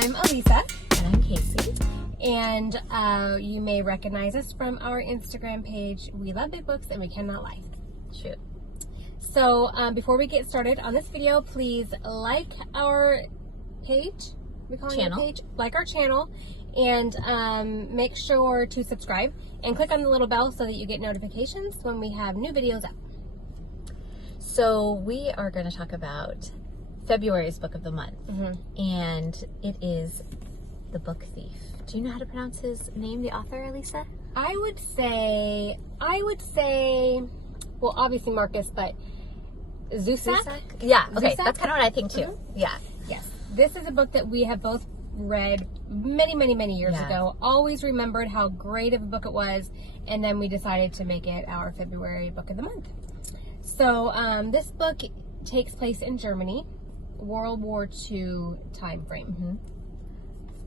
I'm Alyssa. And I'm Casey. And you may recognize us from our Instagram page. We love big books and we cannot lie. Shoot. So before we get started on this video, please like our page. We call it a page. Like our channel. And make sure to subscribe. And click on the little bell so that you get notifications when we have new videos up. So we are going to talk about February's book of the month. And it is The Book Thief. Do you know how to pronounce his name, the author, Alyssa? I would say, well, obviously Markus, but Zusak? Yeah, okay, Zusak? that's kind of what I think too. Yeah. Yes. This is a book that we have both read many years ago. Always remembered how great of a book it was, and then we decided to make it our February book of the month. So this book takes place in Germany, World War II time frame.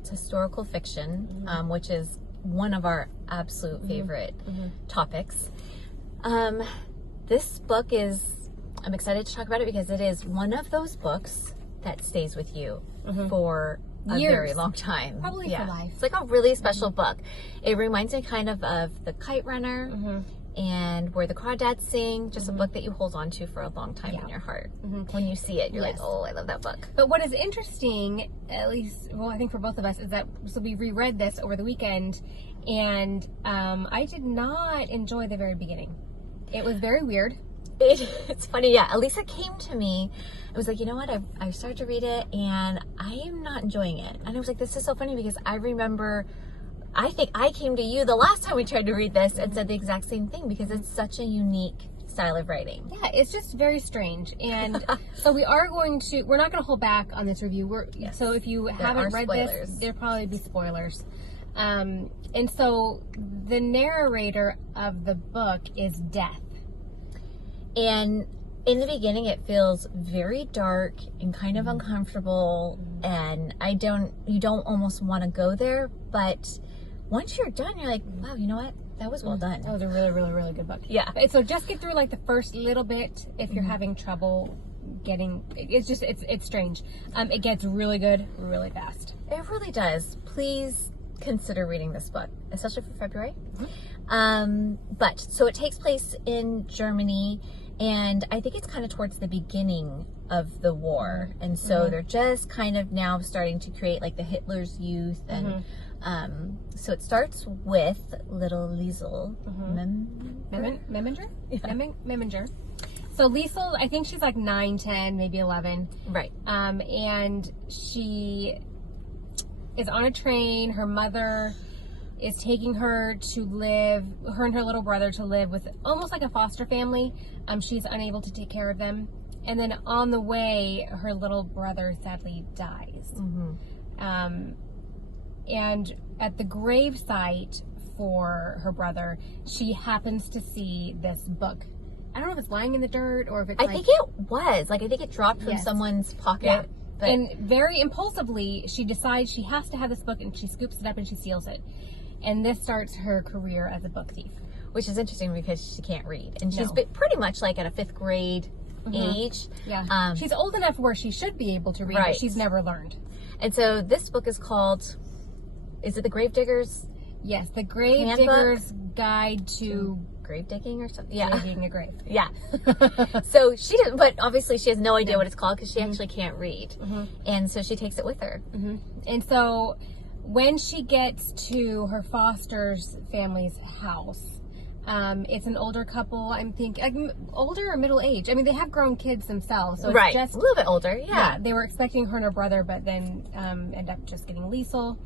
It's historical fiction, which is one of our absolute favorite topics. This book is, I'm excited to talk about it because it is one of those books that stays with you for a very long time. Probably for life. It's like a really special book. It reminds me kind of The Kite Runner and Where the Crawdads Sing, just a book that you hold on to for a long time in your heart. When you see it, you're like, oh, I love that book. But what is interesting, at least, well, I think for both of us, is that, so we reread this over the weekend, and I did not enjoy the very beginning. It was very weird. It's funny, yeah. Alyssa came to me. I was like, you know what? I started to read it, and I am not enjoying it. And I was like, this is so funny because I remember, I think I came to you the last time we tried to read this and said the exact same thing because it's such a unique style of writing. Yeah, it's just very strange. And so we're not going to hold back on this review. So if you haven't read this, there'll probably be spoilers. And so the narrator of the book is Death. And in the beginning, it feels very dark and kind of uncomfortable, and you don't almost want to go there, but once you're done, you're like, wow, you know what? That was well done. That was a really good book. Yeah. So just get through like the first little bit if you're having trouble getting, it's strange. It gets really good really fast. It really does. Please consider reading this book, especially for February. But so it takes place in Germany, and I think it's kind of towards the beginning of the war. And so they're just kind of now starting to create like the Hitler's Youth. And so it starts with little Liesel. Meminger? Meminger. So Liesel, I think she's like 9, 10, maybe 11. Right. And she is on a train. Her mother is taking her to live, her and her little brother to live with almost like a foster family. She's unable to take care of them. And then on the way, her little brother sadly dies. And at the gravesite for her brother, she happens to see this book. I don't know if it's lying in the dirt or if it's I think it was. Like, I think it dropped from someone's pocket. Yeah. But and very impulsively, she decides she has to have this book, and she scoops it up and she seals it. And this starts her career as a book thief. Which is interesting because she can't read. And she's pretty much like at a 5th grade age. Yeah. She's old enough where she should be able to read, but she's never learned. And so this book is called, is it The Gravedigger's? Yes, The Gravedigger's Guide to Grave Digging or something? Yeah. Digging a grave. Yeah. So she doesn't, but obviously she has no idea what it's called because she actually can't read. And so she takes it with her. And so when she gets to her foster family's house, it's an older couple, I'm thinking, like, older or middle age. I mean, they have grown kids themselves. So it's just a little bit older, yeah. They were expecting her and her brother, but then end up just getting Liesel.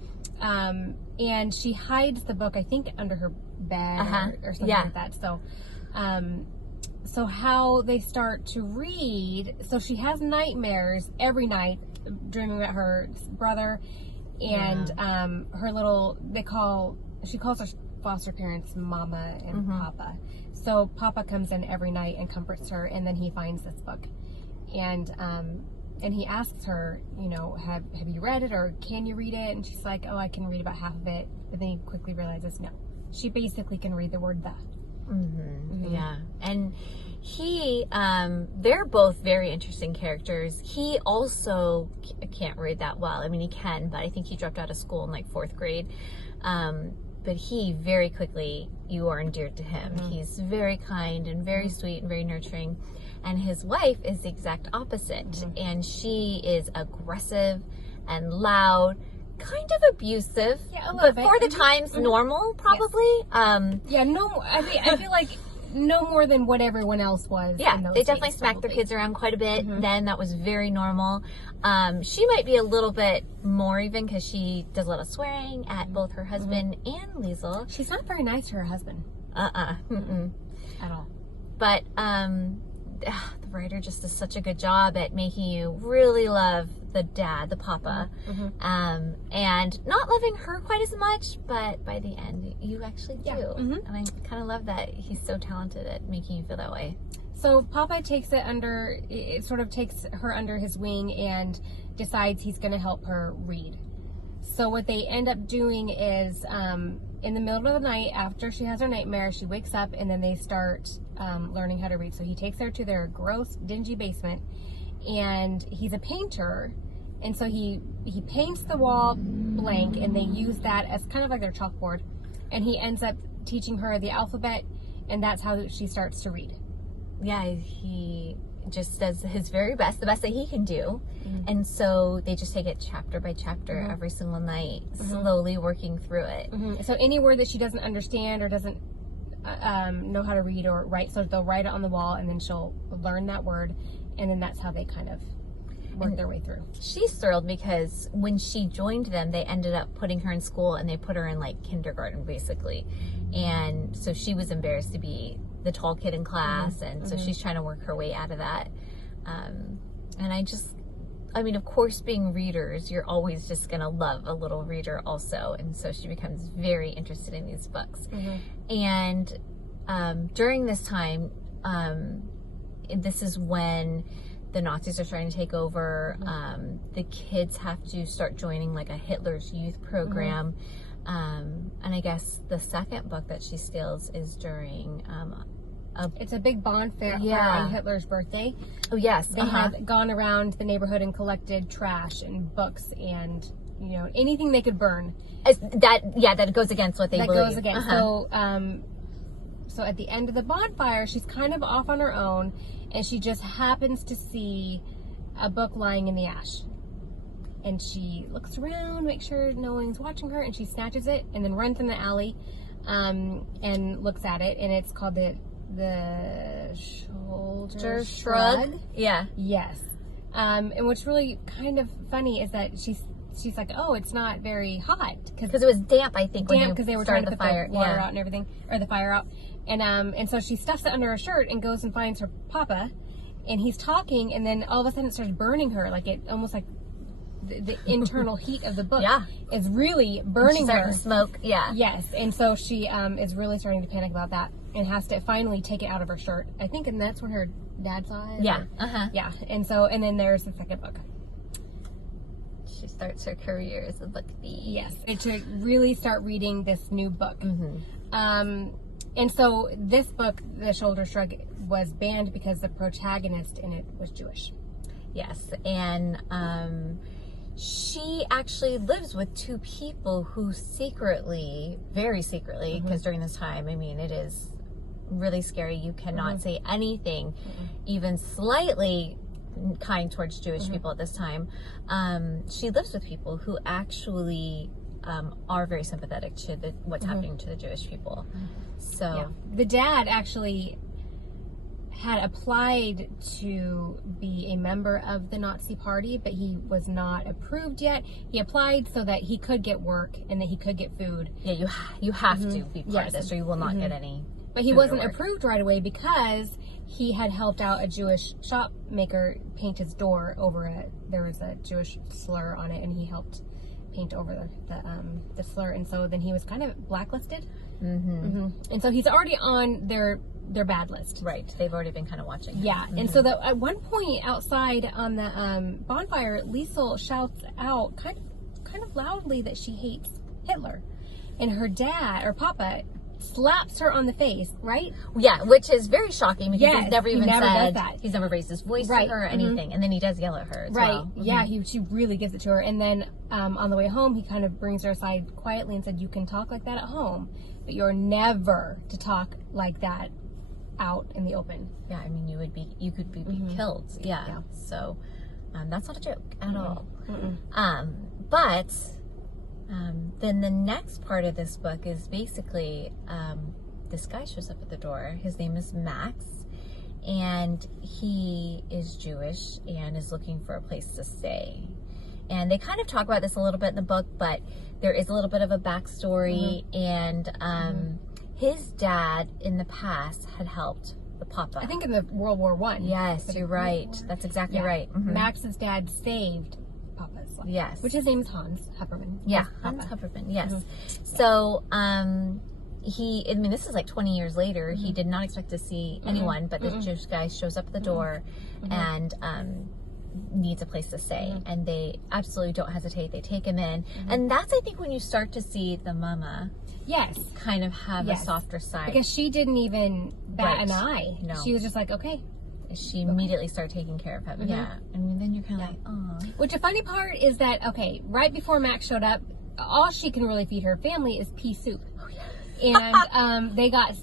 And she hides the book, I think, under her bed or something like that. So, so how they start to read, so she has nightmares every night, dreaming about her brother and her little, she calls her foster parents Mama and Papa. So Papa comes in every night and comforts her, and then he finds this book. And he asks her, you know, have you read it, or can you read it? And she's like, oh, I can read about half of it. But then he quickly realizes, no. She basically can read the word the. Yeah. And They're both very interesting characters. He also can't read that well. I mean, he can, but I think he dropped out of school in like 4th grade. But he very quickly, you are endeared to him. He's very kind and very sweet and very nurturing. And his wife is the exact opposite. And she is aggressive and loud, kind of abusive, but for the times normal, probably. Yes. I feel like no more than what everyone else was. Yeah, in those they definitely days, smacked their kids around quite a bit. Then that was very normal. She might be a little bit more even because she does a lot of swearing at both her husband and Liesl. She's not very nice to her husband. At all. But the writer just does such a good job at making you really love the dad, the papa, and not loving her quite as much, but by the end you actually do. And I kind of love that he's so talented at making you feel that way. So Papa takes her under his wing and decides he's going to help her read. So what they end up doing is in the middle of the night, after she has her nightmare, she wakes up and then they start learning how to read. So he takes her to their gross, dingy basement, and he's a painter, and so he paints the wall blank, and they use that as kind of like their chalkboard, and he ends up teaching her the alphabet, and that's how she starts to read. Yeah, he just does his very best, the best that he can do. And so they just take it chapter by chapter every single night, slowly working through it. So any word that she doesn't understand or doesn't know how to read or write, so they'll write it on the wall, and then she'll learn that word, and then that's how they kind of work their way through. She's thrilled because when she joined them, they ended up putting her in school, and they put her in like kindergarten basically. And so she was embarrassed to be the tall kid in class, and so she's trying to work her way out of that. And I mean, of course, being readers, you're always just gonna love a little reader also, and so she becomes very interested in these books. And during this time, this is when the Nazis are starting to take over. The kids have to start joining like a Hitler's Youth program. And I guess the second book that she steals is during it's a big bonfire on Hitler's birthday. Oh yes, they had gone around the neighborhood and collected trash and books and anything they could burn. That goes against what they believe. That goes against. So at the end of the bonfire, she's kind of off on her own, and she just happens to see a book lying in the ash. And she looks around, makes sure no one's watching her, and she snatches it and then runs in the alley and looks at it. And it's called the Shoulder Shrug. Yeah. Yes. And what's really kind of funny is that she's like, oh, it's not very hot because it was damp. I think because they were trying to put the water out and everything, or the fire out. And so she stuffs it under her shirt and goes and finds her papa, and he's talking, and then all of a sudden it starts burning her, like it almost like the internal heat of the book is really burning her. Smoke. Yes. And so she is really starting to panic about that and has to finally take it out of her shirt, I think, and that's when her dad saw it. Yeah. And then there's the second book. She starts her career as a book thief. Yes. And to really start reading this new book. And so this book, The Shoulder Shrug, was banned because the protagonist in it was Jewish. Yes. And she actually lives with two people who secretly, very secretly, because during this time, I mean, it is really scary. You cannot say anything even slightly kind towards Jewish people at this time. She lives with people who actually are very sympathetic to what's happening to the Jewish people. So the dad actually had applied to be a member of the Nazi Party, but he was not approved yet. He applied so that he could get work and that he could get food. Yeah, you have to be part of this, or you will not get any. But he wasn't approved right away because he had helped out a Jewish shop maker paint his door over there was a Jewish slur on it, and he helped paint over the slur, and so then he was kind of blacklisted. And so he's already on their bad list. Right. They've already been kind of watching. Yeah. And so that at one point outside on the bonfire, Liesl shouts out kind of loudly that she hates Hitler, and her dad or Papa slaps her on the face, right? Yeah, which is very shocking because Yes, he's never he even never said does that. he's never raised his voice Right. to her or anything, and then he does yell at her as well. Yeah, she really gives it to her, and then on the way home, he kind of brings her aside quietly and said, "You can talk like that at home, but you're never to talk like that out in the open." Yeah, I mean, you could be killed. Yeah. So that's not a joke at all. But then the next part of this book is basically this guy shows up at the door. His name is Max, and he is Jewish and is looking for a place to stay. And they kind of talk about this a little bit in the book, but there is a little bit of a backstory. And his dad in the past had helped the Papa. I think in the World War I. Yes, you're right. That's exactly right. Max's dad saved Papa's life. Yes. Which his name's Hans Hepperman. Yeah, Hans Hepperman, yes. So, this is like 20 years later. He did not expect to see anyone, but this Jewish guy shows up at the door and needs a place to stay. And they absolutely don't hesitate. They take him in. And that's, I think, when you start to see the mama kind of have a softer side. Because she didn't even bat an eye. No. She was just like, okay. She immediately started taking care of him. Yeah. And then you're kind of like, oh. Which the funny part is that, okay, right before Max showed up, all she can really feed her family is pea soup. Oh, yeah. And they got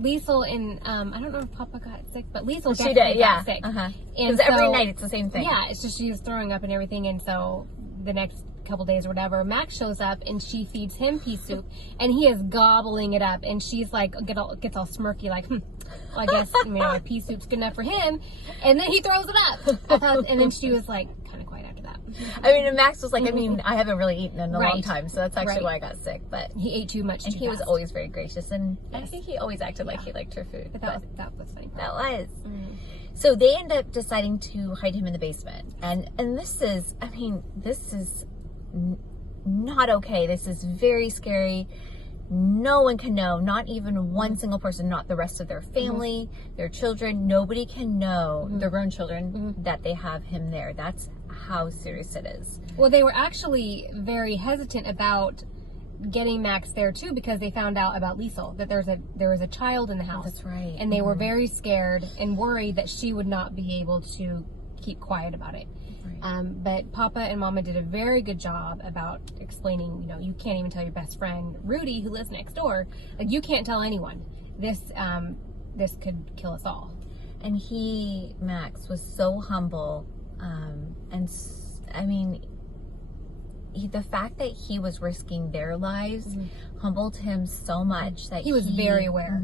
Liesel and I don't know if Papa got sick, but Liesel she definitely did, got sick. Because every night it's the same thing. Yeah, it's just she was throwing up and everything, and so the next couple days or whatever, Max shows up and she feeds him pea soup, and he is gobbling it up, and she's like gets all smirky, like, well, I guess pea soup's good enough for him, and then he throws it up, and then she was like kind of quiet after that. I mean, and Max was like, I haven't really eaten in a long time, so that's actually why I got sick. But he ate too much, and he was always very gracious, and I Yes. think he always acted like he liked her food. But that was funny. That was. So they end up deciding to hide him in the basement, and this is not okay. This is very scary. No one can know, not even one single person, not the rest of their family, their children. Nobody can know, their grown children, that they have him there. That's how serious it is. Well, they were actually very hesitant about getting Max there too, because they found out about Liesel, that there was a child in the house. That's right. And they were very scared and worried that she would not be able to keep quiet about it. But Papa and Mama did a very good job about explaining, you can't even tell your best friend, Rudy, who lives next door, like, you can't tell anyone. This could kill us all. And Max, was so humble. The fact that he was risking their lives humbled him so much that he was very aware.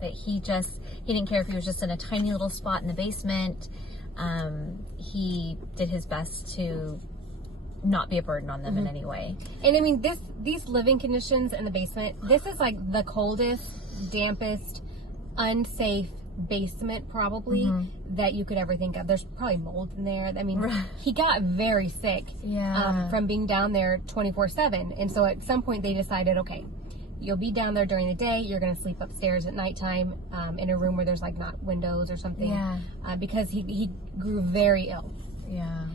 That he didn't care if he was just in a tiny little spot in the basement. He did his best to not be a burden on them in any way. And these living conditions in the basement, this is like the coldest, dampest, unsafe basement probably that you could ever think of. There's probably mold in there. He got very sick from being down there 24/7. And so at some point they decided, okay, you'll be down there during the day. You're going to sleep upstairs at nighttime in a room where there's like not windows or something. Yeah. Because he grew very ill. Yeah.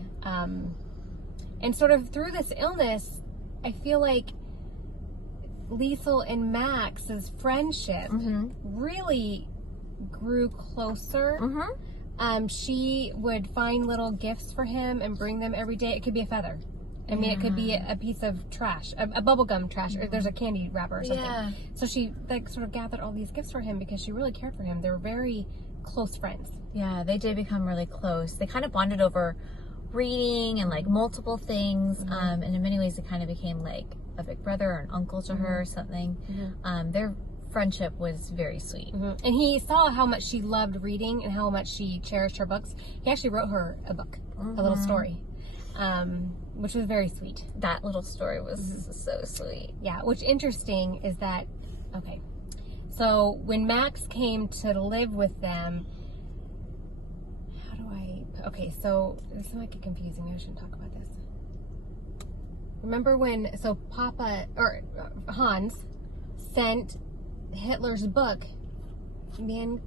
And sort of through this illness, I feel like Liesel and Max's friendship really grew closer. She would find little gifts for him and bring them every day. It could be a feather. It could be a piece of trash, a bubblegum trash, or there's a candy wrapper or something. Yeah. So she sort of gathered all these gifts for him because she really cared for him. They were very close friends. Yeah, they did become really close. They kind of bonded over reading and like multiple things. And in many ways, it kind of became like a big brother or an uncle to her or something. Their friendship was very sweet. And he saw how much she loved reading and how much she cherished her books. He actually wrote her a book, a little story. Which was very sweet. That little story was so sweet. Yeah, what's interesting is that, so when Max came to live with them, so this might get confusing. I shouldn't talk about this. Remember when, Hans sent Hitler's book, Mein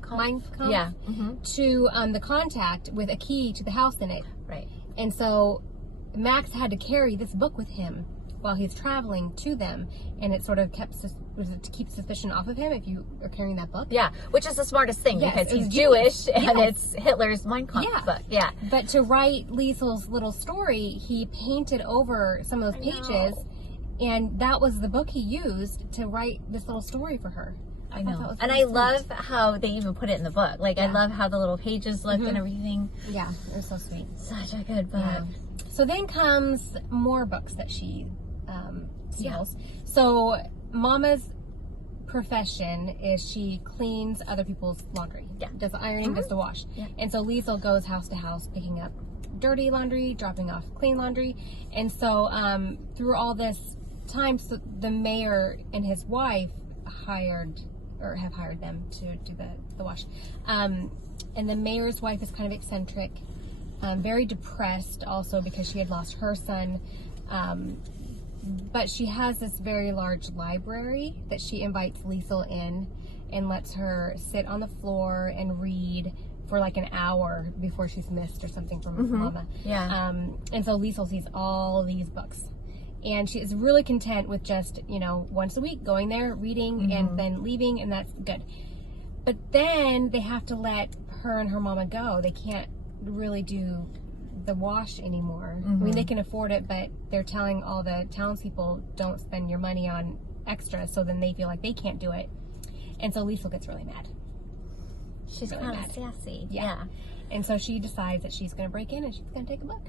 Kampf? Yeah. To the contact with a key to the house in it. Right. And so Max had to carry this book with him while he's traveling to them, and it sort of was it to keep suspicion off of him if you are carrying that book? Yeah, which is the smartest thing, Yes, because it he's was Jewish, and Yes. it's Hitler's Mein Kampf book. Yeah. But to write Liesel's little story, he painted over some of those pages, and that was the book he used to write this little story for her. I know. And I love how they even put it in the book. Like, I love how the little pages look and everything. Yeah, it was so sweet. Such a good book. Yeah. So then comes more books that she steals. So Mama's profession is she cleans other people's laundry. Yeah. Does the ironing, does the wash. Yeah. And so Liesel goes house to house picking up dirty laundry, dropping off clean laundry. And so through all this time, so the mayor and his wife have hired them to do the wash. And the mayor's wife is kind of eccentric, very depressed also because she had lost her son. But she has this very large library that she invites Liesel in and lets her sit on the floor and read for like an hour before she's missed or something from Mama. Yeah. And so Liesel sees all these books. And she is really content with just, once a week going there, reading, and then leaving, and that's good. But then they have to let her and her mama go. They can't really do the wash anymore. I mean, they can afford it, but they're telling all the townspeople, don't spend your money on extra, so then they feel like they can't do it. And so Liesel gets really mad. She's really kind mad. of sassy. Yeah. And so she decides that she's going to break in and she's going to take a book.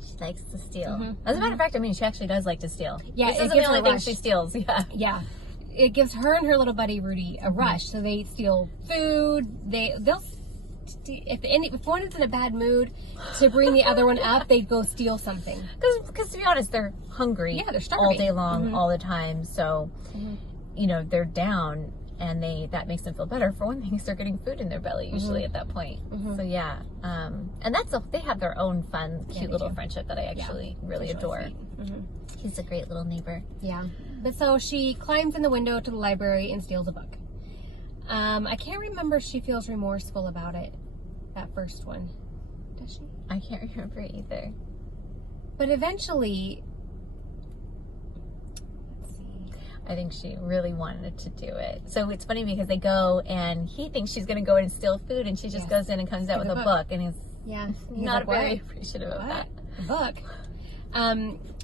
She likes to steal. As a matter of fact, I mean, she actually does like to steal. Yeah, this it isn't gives the her only a thing rush. she steals. Yeah. Yeah. It gives her and her little buddy Rudy a rush. So they steal food. If one is in a bad mood, to bring the other one up, they'd go steal something. Because to be honest, they're hungry. Yeah, they're starving all day long, all the time. So, they're down, and that makes them feel better. For one thing, they're getting food in their belly usually at that point. So yeah, and they have their own fun, cute little friendship that I actually really adore. He's a great little neighbor. Yeah, but so she climbs in the window to the library and steals a book. I can't remember if she feels remorseful about it, that first one. Does she? I can't remember either. But eventually, let's see. I think she really wanted to do it. So it's funny because they go and he thinks she's going to go in and steal food, and she just goes in and comes out with a book, and he's not like, very appreciative of that. A book?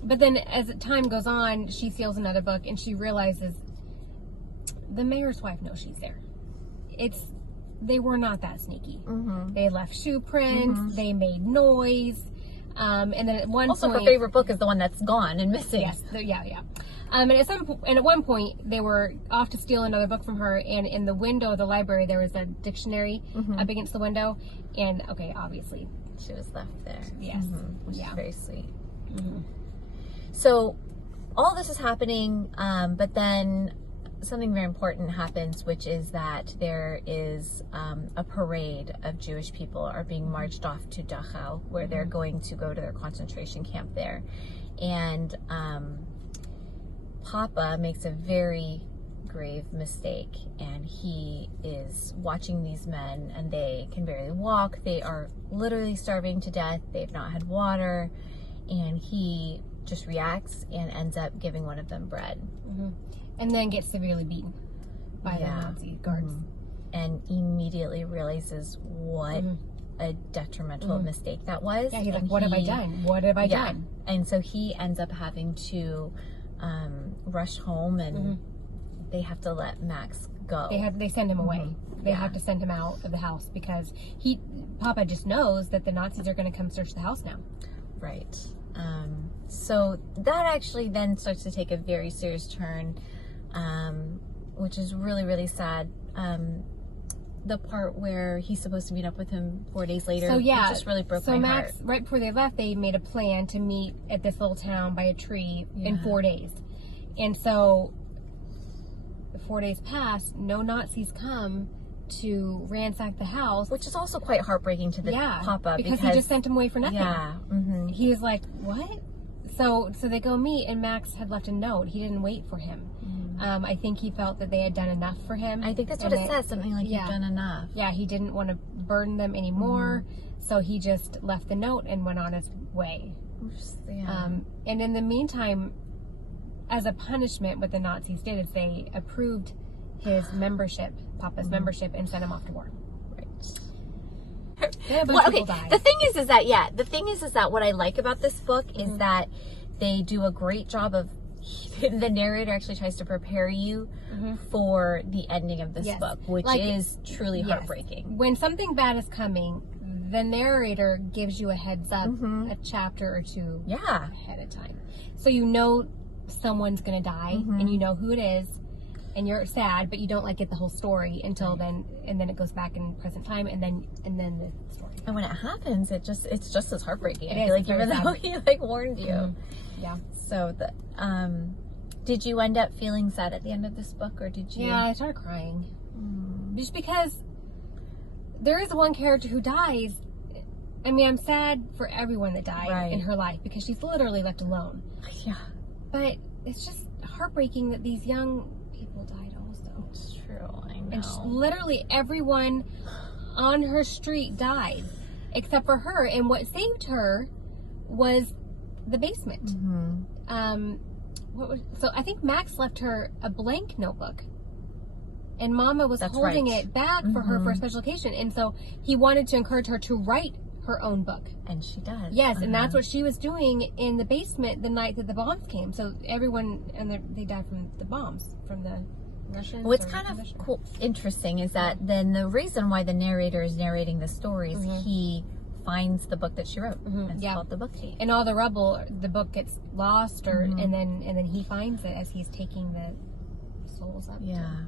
But then as time goes on, she steals another book, and she realizes the mayor's wife knows she's there. They were not that sneaky. They left shoe prints. They made noise. And then at one point, her favorite book is the one that's gone and missing. Yes, yeah. And at one point, they were off to steal another book from her. And in the window of the library, there was a dictionary up against the window. And obviously, she was left there. Yes, which is very sweet. So all this is happening, but then something very important happens, which is that there is a parade of Jewish people are being marched off to Dachau, where they're going to go to their concentration camp there. And Papa makes a very grave mistake, and he is watching these men, and they can barely walk. They are literally starving to death. They've not had water, and he just reacts and ends up giving one of them bread. And then gets severely beaten by the Nazi guards. And immediately realizes what a detrimental mistake that was. Yeah, he's like, what have I done? What have I done? And so he ends up having to rush home, and they have to let Max go. They send him away. They have to send him out of the house because Papa just knows that the Nazis are going to come search the house now. Right. So that actually then starts to take a very serious turn, which is really, really sad. The part where he's supposed to meet up with him 4 days later, it just really broke my Max, heart. right before they left, they made a plan to meet at this little town by a tree in 4 days. And so 4 days pass, no Nazis come to ransack the house. Which is also quite heartbreaking to the Papa. Because he just sent him away for nothing. Yeah. He was like, what? So they go meet, and Max had left a note. He didn't wait for him. I think he felt that they had done enough for him. I think that's what it says, something like, you've done enough. Yeah, he didn't want to burden them anymore, so he just left the note and went on his way. And in the meantime, as a punishment, what the Nazis did is they approved his membership, Papa's membership, and sent him off to war. Well, okay. The thing is that what I like about this book is that they do a great job of, the narrator actually tries to prepare you for the ending of this book, which is truly heartbreaking. When something bad is coming, the narrator gives you a heads up, a chapter or two ahead of time. So you know someone's going to die, and you know who it is, and you're sad, but you don't get the whole story until then, and then it goes back in present time, and then the story. And when it happens, it's just as heartbreaking. It I is, feel like even sad. though he warned you. Yeah. So did you end up feeling sad at the end of this book, or did you? Yeah, I started crying. Just because there is one character who dies. I mean, I'm sad for everyone that died in her life because she's literally left alone. Yeah. But it's just heartbreaking that these young people died also. It's true, I know. And literally everyone on her street died except for her. And what saved her was the basement. So I think Max left her a blank notebook. And Mama was holding it back for her for special occasion. And so he wanted to encourage her to write her own book. And she does. Yes, and that's what she was doing in the basement the night that the bombs came. So everyone, and they died from the bombs, from the Russians. What's kind of cool, interesting is that then the reason why the narrator is narrating the stories, he finds the book that she wrote. It's called The Book Thief. And all the rubble, the book gets lost, or and then he finds it as he's taking the souls up. Yeah.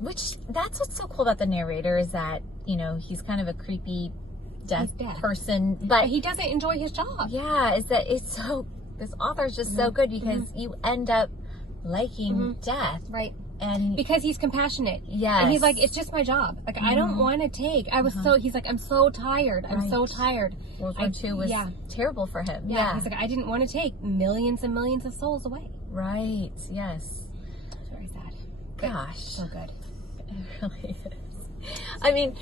That's what's so cool about the narrator is that, he's kind of a creepy death person, but he doesn't enjoy his job. Yeah, is that this author is just so good because you end up liking death. Right. And because he's compassionate. Yes. And he's like, it's just my job. I don't want to take. He's like, I'm so tired. I'm so tired. World War II was terrible for him. Yeah. He's like, I didn't want to take millions and millions of souls away. Right. Yes. It's very sad. Gosh. So good. It really is. I mean,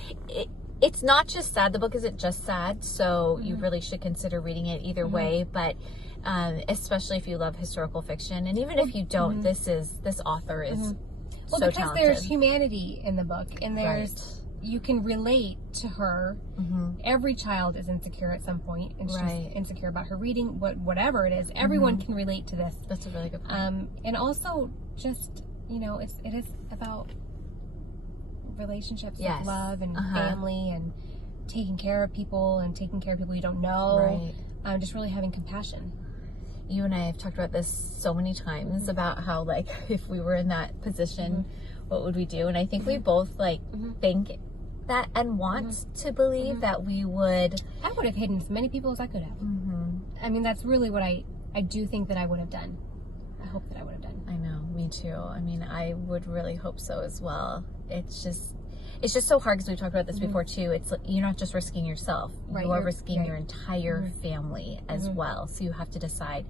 it's not just sad. The book isn't just sad, so you really should consider reading it either way. But especially if you love historical fiction, and even if you don't, this author is so because talented. there's humanity in the book, and you can relate to her. Every child is insecure at some point, and she's insecure about her reading, whatever it is. Everyone can relate to this. That's a really good point. And also, just it is about relationships with love and family and taking care of people you don't know. Just really having compassion. You and I have talked about this so many times about how if we were in that position, what would we do? And I think we both think that and want to believe that we would. I would have hidden as many people as I could have. I mean, that's really what I do think that I would have done. I hope that I would have done. I know, me too. I mean, I would really hope so as well. It's just so hard because we've talked about this before too. It's you're not just risking yourself; you are risking your entire family as well. So you have to decide: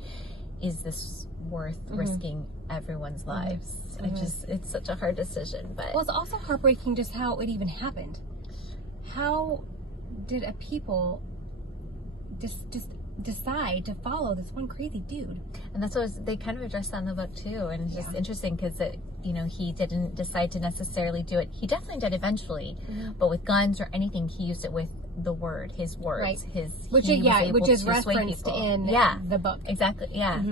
is this worth risking everyone's lives? It's such a hard decision. But it's also heartbreaking just how it even happened. How did a people just decide to follow this one crazy dude? And that's what they kind of addressed that in the book too. And it's just interesting because he didn't decide to necessarily do it. He definitely did eventually, but with guns or anything, he used it with his words, which is referenced in the book. Exactly. Yeah.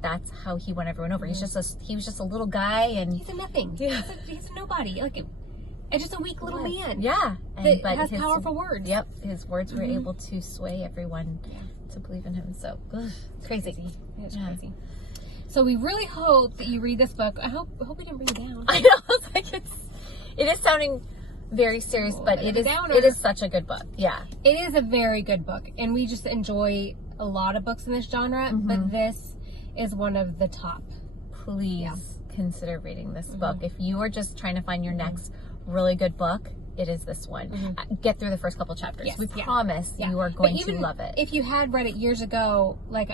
That's how he won everyone over. He was just a little guy, and he's a nothing. Yeah. He's a nobody. And just a weak little man. Yeah. But has powerful words. Yep. His words were able to sway everyone to believe in him. So crazy. It's crazy. So we really hope that you read this book. I hope we didn't bring it down. I know. It is sounding very serious, but it is such a good book. Yeah. It is a very good book. And we just enjoy a lot of books in this genre, but this is one of the top. Please consider reading this book. If you are just trying to find your next really good book, it is this one. Get through the first couple chapters. We promise you are going to love it. If you had read it years ago, we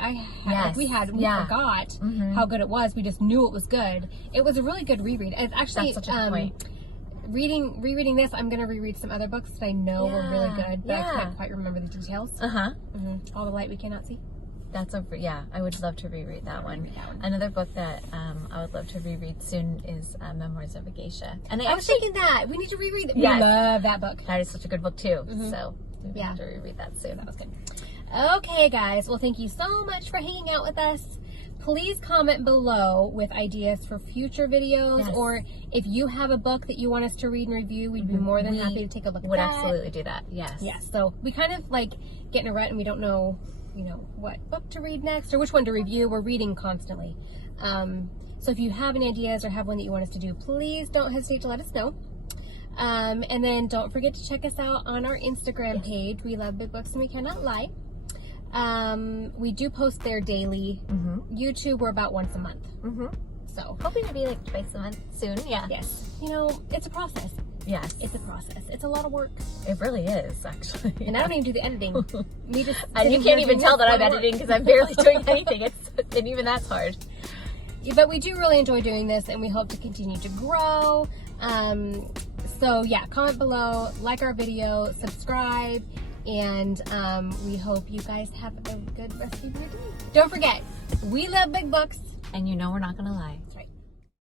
forgot how good it was. We just knew it was good. It was a really good reread. It's actually that's such a good point. Rereading this, I'm going to reread some other books that I know were really good, but I can't quite remember the details. All the Light We Cannot See. I would love to reread that one. Another book that I would love to reread soon is Memoirs of a Geisha. And I was thinking that we need to reread it. Yes. We love that book. That is such a good book too. So we have to reread that soon. That was good. Okay, guys. Well, thank you so much for hanging out with us. Please comment below with ideas for future videos, or if you have a book that you want us to read and review, we'd be more than happy to take a look at that. Would absolutely do that. Yes. Yes. So we kind of like get in a rut and we don't know, what book to read next or which one to review. We're reading constantly. So if you have any ideas or have one that you want us to do, please don't hesitate to let us know. And then don't forget to check us out on our Instagram page. We love big books and we cannot lie. We do post there daily. YouTube, we're about once a month. So hoping to be like twice a month soon. Yeah. Yes. It's a process. Yes. It's a process. It's a lot of work. It really is, actually. And I don't even do the editing. And you can't even tell that I'm editing because I'm barely doing anything. And even that's hard. Yeah, but we do really enjoy doing this, and we hope to continue to grow. So yeah, comment below, like our video, subscribe, and we hope you guys have a good rest of your day. Don't forget, we love big books. And we're not going to lie.